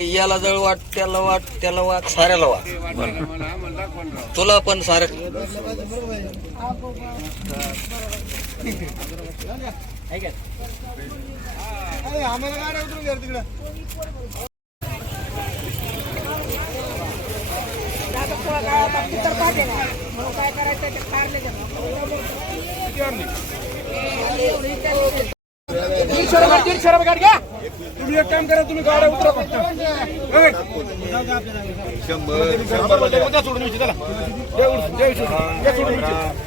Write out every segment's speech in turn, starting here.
याला जळ वाट त्याला वाट त्याला वाट साऱ्याला वाट. तुला पण सार. काय करायचं तुम्ही एक काम करा तुम्ही गाड्या उतरा फक्त.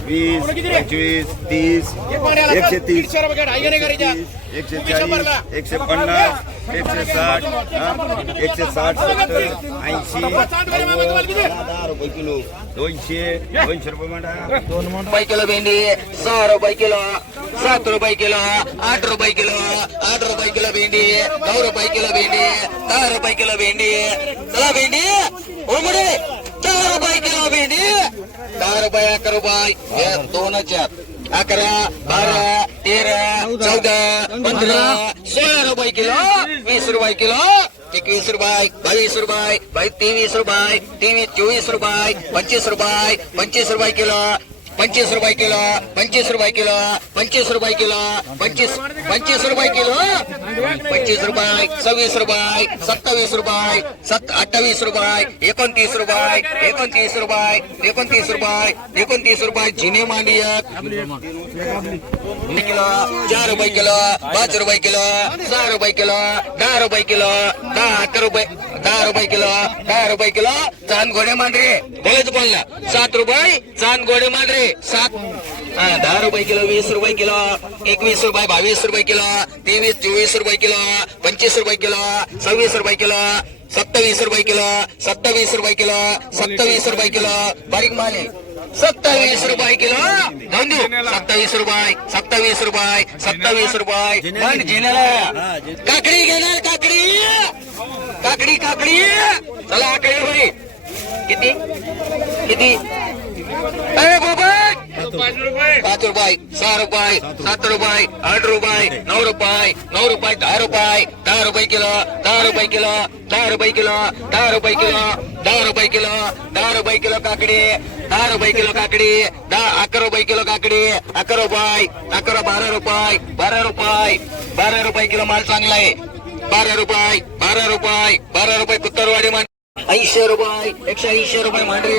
वीस? पंचवीस तीस एकशे तीस. एकशे. चाळीस एकशे पन्नास एकशे साठ हा? एकशे साठ सत्तर ऐंशी? दहा रुपये किलो दोनशे दोनशे रुपये म्हणा रुपये किलो भेंडी सहा रुपये किलो सात रुपये किलो आठ रुपये किलो आठ रुपये किलो भेंडी नऊ रुपये किलो भेंडी दहा रुपये किलो भेंडी. चला भेंडी उमडे दहा रुपये किलो भेंडी. दहा रुपये अकरा रुपये. हे दोनच आहेत अकरा बारा तेरा चौदा. पंधरा. सोळा रुपये किलो वीस रुपये किलो एकवीस रुपये बावीस रुपये बावीस तेवीस रुपये तेवीस चोवीस रुपये पंचवीस रुपये पंचवीस रुपये किलो. पंचवीस रुपये किलो पंचवीस रुपये किलो पंचवीस रुपये किलो पंचवीस पंचवीस रुपये किलो. पंचवीस रुपये सव्वीस रुपये सत्तावीस रुपये सत्त अठ्ठावीस रुपये एकोणतीस रुपये एकोणतीस रुपये एकोणतीस रुपये एकोणतीस रुपये. जिने मांडी किलो चार रुपये किलो पाच रुपये किलो सहा रुपये किलो दहा रुपये किलो दहा अकरा रुपये. दहा रुपये किलो दहा रुपये किलो चांद घोडे मांढरे बोलायचं बोलला सात रुपये चांद घोडे मांढरे सात हा, दहा रुपये किलो वीस रुपये किलो एकवीस रुपये बावीस रुपये किलो तेवीस चोवीस रुपये किलो पंचवीस रुपये किलो सव्वीस रुपये किलो सत्तावीस रुपये किलो सत्तावीस रुपये किलो सत्तावीस रुपये किलो बारीक माल सत्तावीस रुपये किलो देऊ सत्तावीस रुपये सत्तावीस रुपये सत्तावीस रुपये पण जिन्याला काकडी घेणार काकडी काकडी काकडी. चला आकडे बरी किती? किती? अरे बाबा! पाच रुपये सहा रुपये सात रुपये आठ रुपये नऊ रुपये नऊ रुपये दहा रुपये दहा रुपये किलो दहा रुपये किलो दहा रुपये किलो दहा रुपये किलो दहा रुपये किलो दहा रुपये किलो काकडी दहा रुपये किलो काकडी दहा अकरा रुपये किलो काकडी अकरा रुपये अकरा बारा रुपये बारा रुपये बारा रुपये किलो माल चांगला आहे. बारा रुपये बारा रुपये बारा रुपये कुत्तरवाडी मान ऐंशी रुपये एकशे ऐंशी रुपये मांडरे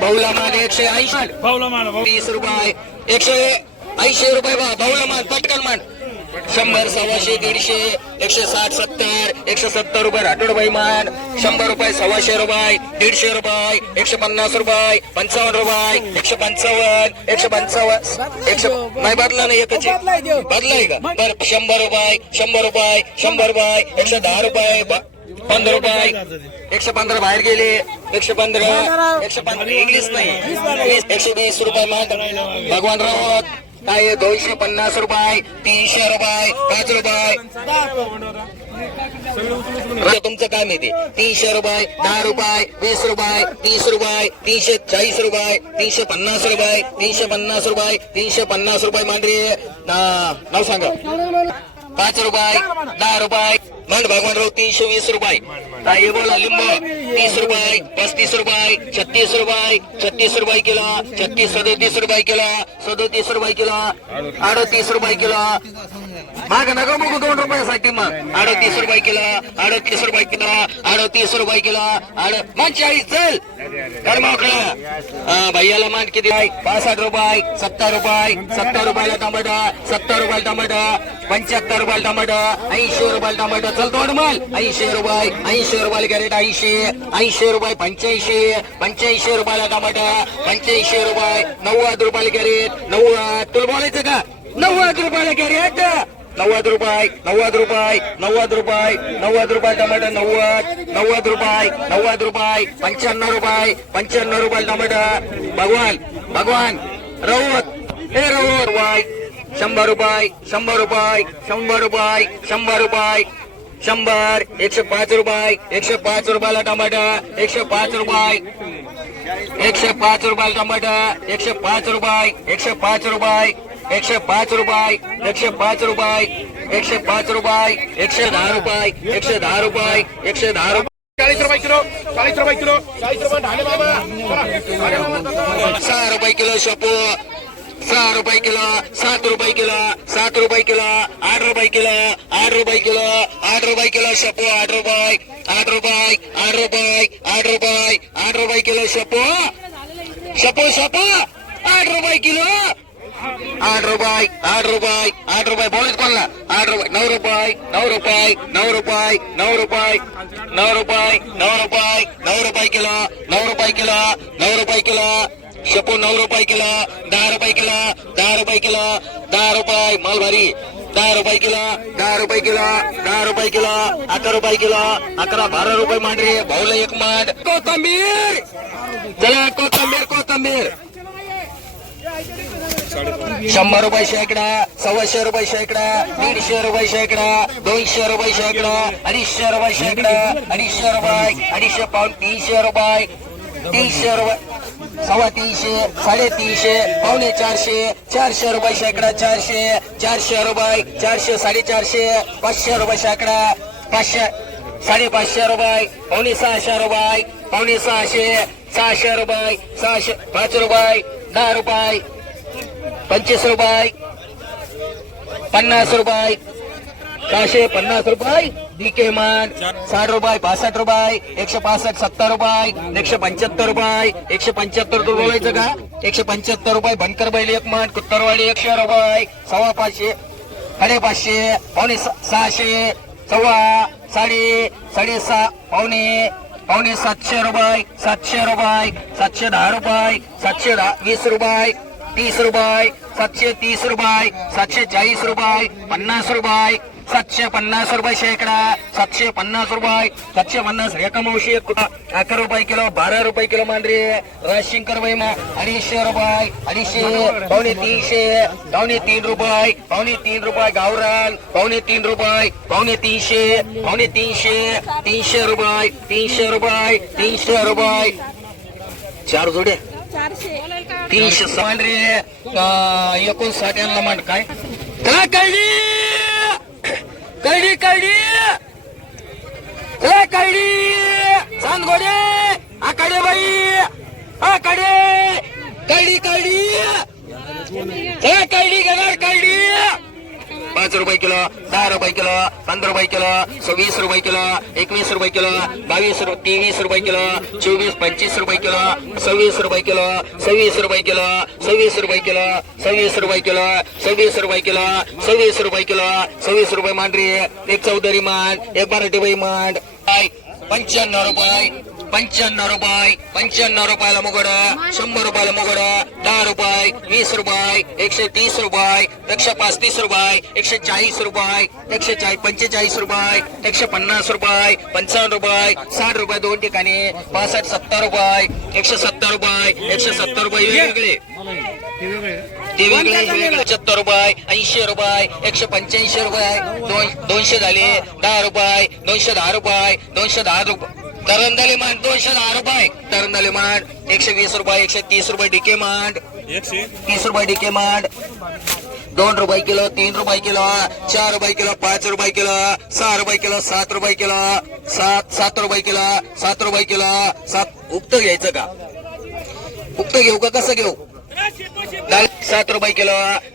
बहुला मान एकशे ऐंशी. तीस रुपये एकशे ऐंशी रुपये. बहुला मान पटकन मान शंभर सव्वाशे दीडशे एकशे साठ सत्तर एकशे सत्तर रुपये राठोडबाई मान शंभर रुपये सव्वाशे रुपये दीडशे रुपये एकशे पन्नास रुपये पंचावन्न रुपये एकशे पंचावन्न एकशे पंचावन्न एकशे नाही बदला नाही एकच. बदलाय का? बरं शंभर रुपये शंभर रुपये शंभर रुपये एकशे दहा रुपये पंधरा रुपये एकशे पंधरा बाहेर गेले एकशे पंधरा एकशे पंधरा इंग्लिश नाही. एकशे वीस रुपये मान भगवान रावत काय? दोनशे पन्नास रुपये तीनशे रुपये पाच रुपये. तुमचं काय येते तीनशे रुपये दहा रुपये वीस रुपये तीस रुपये तीनशे चाळीस रुपये तीनशे पन्नास रुपये तीनशे पन्नास रुपये तीनशे पन्नास रुपये मांडरी नाव सांगा. पाच रुपये दहा रुपये. मांड भगवानराव तीनशे वीस रुपये. ताई बोला लिंब. तीस रुपये पस्तीस रुपये छत्तीस रुपये छत्तीस रुपये किलो छत्तीस सदोतीस रुपये किलो सदोतीस रुपये किलो अडतीस रुपये किलो. माग नका बघू दोन रुपयासाठी मग? अडतीस रुपये किलो अडतीस रुपये किलो अडतीस रुपये किलो अड मग चाळीस चल. कर मोकळा. भैयाला मान किती आहे? पासष्ट रुपये सत्तर रुपये सत्तर रुपयाला टमाटा सत्तर रुपये टमाटा पंच्याहत्तर रुपये टमाटा ऐंशी रुपये टमाटा. चल दोन माल. ऐंशी रुपये ऐंशी रुपयाला कॅरेट ऐंशी ऐंशी रुपये पंच्याऐंशी पंच्याऐंशी रुपयाला टमाटा पंच्याऐंशी रुपये नव्वद रुपयाला कॅरेट नव्वद. तुला बोलायचं का? नव्वद रुपयाला कॅरेट. नव्वद रुपये नव्वद रुपये नव्वद रुपये नव्वद रुपये टमाटर नव्वद नव्वद रुपये नव्वद रुपये पंच्याण्णव रुपये पंच्याण्णव रुपये टमाटर. भगवान भगवान रवत हे रवत वाय शंभर रुपये शंभर रुपये शंभर रुपये शंभर रुपये शंभर एकशे पाच रुपये एकशे पाच रुपयाला टमाटर एकशे पाच रुपये एकशे पाच रुपयाला टमाटर एकशे पाच रुपये एकशे पाच रुपये एकशे पाच रुपये एकशे पाच रुपये एकशे पाच रुपये एकशे दहा रुपये एकशे दहा रुपये एकशे दहा रुपये. चाळीस रुपये किलो चाळीस रुपये किलो चाळीस रुपये ढाले सहा रुपये किलो शेपू सहा रुपये किलो सात रुपये किलो सात रुपये किलो आठ रुपये किलो आठ रुपये किलो आठ रुपये किलो शेपू आठ रुपये आठ रुपये आठ रुपये आठ रुपये आठ रुपये किलो शेपू. शेपू शेपू आठ रुपये किलो. आठ रुपये आठ रुपये आठ रुपये. बोलत कोणला? आठ रुपये. नऊ रुपये नऊ रुपये नऊ रुपये नऊ रुपये नऊ रुपये नऊ रुपये नऊ रुपये किलो नऊ रुपये किलो नऊ रुपये किलो. शेपू नऊ रुपये किलो दहा रुपये किलो दहा रुपये किलो दहा रुपये. माल भारी दहा रुपये किलो दहा रुपये किलो दहा रुपये किलो अकरा रुपये किलो अकरा बारा रुपये मांडरे भाऊला एक मांड. कोथंबीर! चला कोथंबीर कोथंबीर. शंभर रुपये शेकडा सव्वाशे रुपये शेकडा दीडशे रुपये शेकडा दोनशे रुपये शेकडा अडीचशे रुपये शेकडा अडीचशे रुपये अडीचशे पाऊन तीनशे रुपये तीनशे रुपये सव्वा तीनशे साडेतीनशे पावणे चारशे चारशे रुपये शेकडा चारशे चारशे रुपये चारशे साडेचारशे पाचशे रुपये शेकडा पाचशे साडेपाचशे रुपये पावणे सहाशे रुपये पावणे सहाशे सहाशे रुपये सहाशे पाच रुपये दहा रुपये पंचवीस रुपये. पन्नास रुपये. सहाशे पन्नास रुपये. डीके मान साठ रुपये पासष्ट रुपये. एकशे पासष्ट सत्तर रुपये. एकशे पंच्याहत्तर रुपये. एकशे पंच्याहत्तर बोलायचं का? एकशे पंच्याहत्तर रुपये बनकर बैल एक मान कुत्तरवाडी एकशे रुपये. सव्वा पाचशे साडेपाचशे पावणे स- सहाशे सव्वा साडे साडेसहा पावणे पावणे सातशे रुपये सातशे रुपये सातशे दहा रुपये सातशे दहा वीस रुपये. तीस रुपये सातशे तीस रुपये सातशे चाळीस रुपये पन्नास रुपये सातशे पन्नास रुपये शेकडा सातशे पन्नास रुपये सातशे पन्नास एका मावशी एक अकरा रुपये किलो बारा रुपये किलो मांडरे राजशंकर वैमा अडीचशे रुपये अडीचशे पावणे तीनशे पावणे तीन रुपये पावणे तीन रुपये गावरान पावणे तीन रुपये पावणे तीनशे पावणे तीनशे तीनशे रुपये तीनशे रुपये तीनशे रुपये. चार जोडे तीनशे पांढरे एकोणसाठ यांना मांड. काय? काय कळली? कळली कळली? काय कळली? चांदगोडे आकडे बाई आकडे. कळली कळली? कळली घेणार कळली? पाच रुपये किलो दहा रुपये किलो पंधरा रुपये किलो सव्वीस रुपये किलो एकवीस रुपये किलो बावीस तेवीस रुपये किलो चोवीस पंचवीस रुपये किलो सव्वीस रुपये किलो सव्वीस रुपये किलो सव्वीस रुपये किलो सव्वीस रुपये किलो सव्वीस रुपये किलो सव्वीस रुपये किलो सव्वीस रुपये मांडरी एक चौधरी मांड एक मराठी बाई मांड पंच्याण्णव रुपये पंच्याण्णव रुपये पंच्याण्णव रुपयाला मुगड शंभर रुपयाला मुगड दहा रुपये वीस रुपये एकशे तीस रुपये एकशे पस्तीस रुपये एकशे चाळीस रुपये एकशे चाळीस पंचेचाळीस रुपये एकशे पन्नास रुपये पंचावन्न रुपये साठ रुपये दोन ठिकाणी पासष्ट सत्तर रुपये एकशे सत्तर रुपये एकशे सत्तर रुपये वेगळे. पंच्याहत्तर रुपये ऐंशी रुपये एकशे पंच्याऐंशी रुपये दोन दोनशे झाले दहा रुपये दोनशे दहा रुपये दोनशे दहा रुपये. तरंदाली मांड दोनशे दहा रुपये. तरंदाली मांड एकशे वीस रुपये एकशे तीस रुपये डिके मांड. तीस रुपये डिके मांड. दोन रुपये किलो तीन रुपये किलो चार रुपये किलो पाच रुपये किलो सहा रुपये किलो सात रुपये किलो सात सात रुपये किलो सात रुपये किलो सात. उक्त घ्यायचं का? उक्त घेऊ का? कसं घेऊ? सात रुपये किलो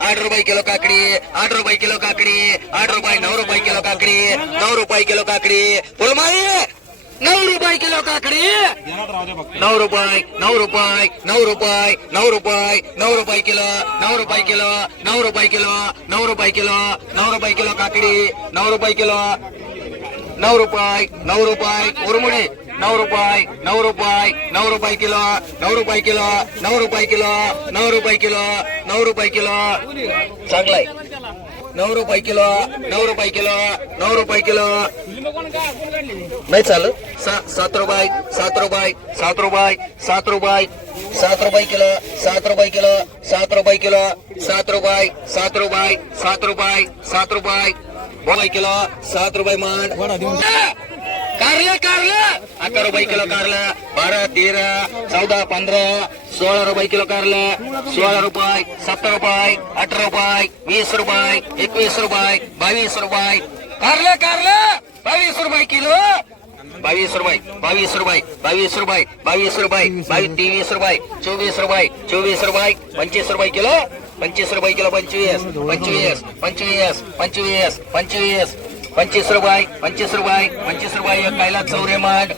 आठ रुपये किलो काकडी आठ रुपये किलो काकडी आठ रुपये नऊ रुपये किलो काकडी नऊ रुपये किलो काकडी. फुलमाळी! नऊ रुपये किलो काकडी नऊ रुपये नऊ रुपये नऊ रुपये नऊ रुपये नऊ रुपये किलो नऊ रुपये किलो नऊ रुपये किलो नऊ रुपये किलो नऊ रुपये किलो काकडी नऊ रुपये किलो नऊ रुपये नऊ रुपये उरमुडे नऊ रुपये नऊ रुपये नऊ रुपये किलो नऊ रुपये किलो नऊ रुपये किलो नऊ रुपये किलो नऊ रुपये किलो चांगलाय नऊ रुपये किलो नऊ रुपये किलो नऊ रुपये किलो. नाही चालत. सा- सात रुपये सात रुपये सात रुपये सात रुपये सात रुपये किलो सात रुपये किलो सात रुपये किलो सात रुपये सात रुपये सात रुपये सात रुपये. बोला किलो सात रुपये मान कारलं कारलं. अकरा रुपये किलो कारलं. बारा तेरा चौदा पंधरा सोळा रुपये किलो कारलं सोळा रुपये सतरा रुपये अठरा रुपये वीस रुपये एकवीस रुपये बावीस रुपये. कारलं कारला बावीस रुपये किलो! बावीस रुपये बावीस रुपये बावीस रुपये बावीस रुपये बावीस तेवीस रुपये चोवीस रुपये चोवीस रुपये पंचवीस रुपये किलो! पंचवीस रुपये किलो पंचवीस पंचवीस पंचवीस पंचवीस पंचवीस पंचवीस रुपये पंचवीस रुपये पंचवीस रुपये कैलास चौरे माठ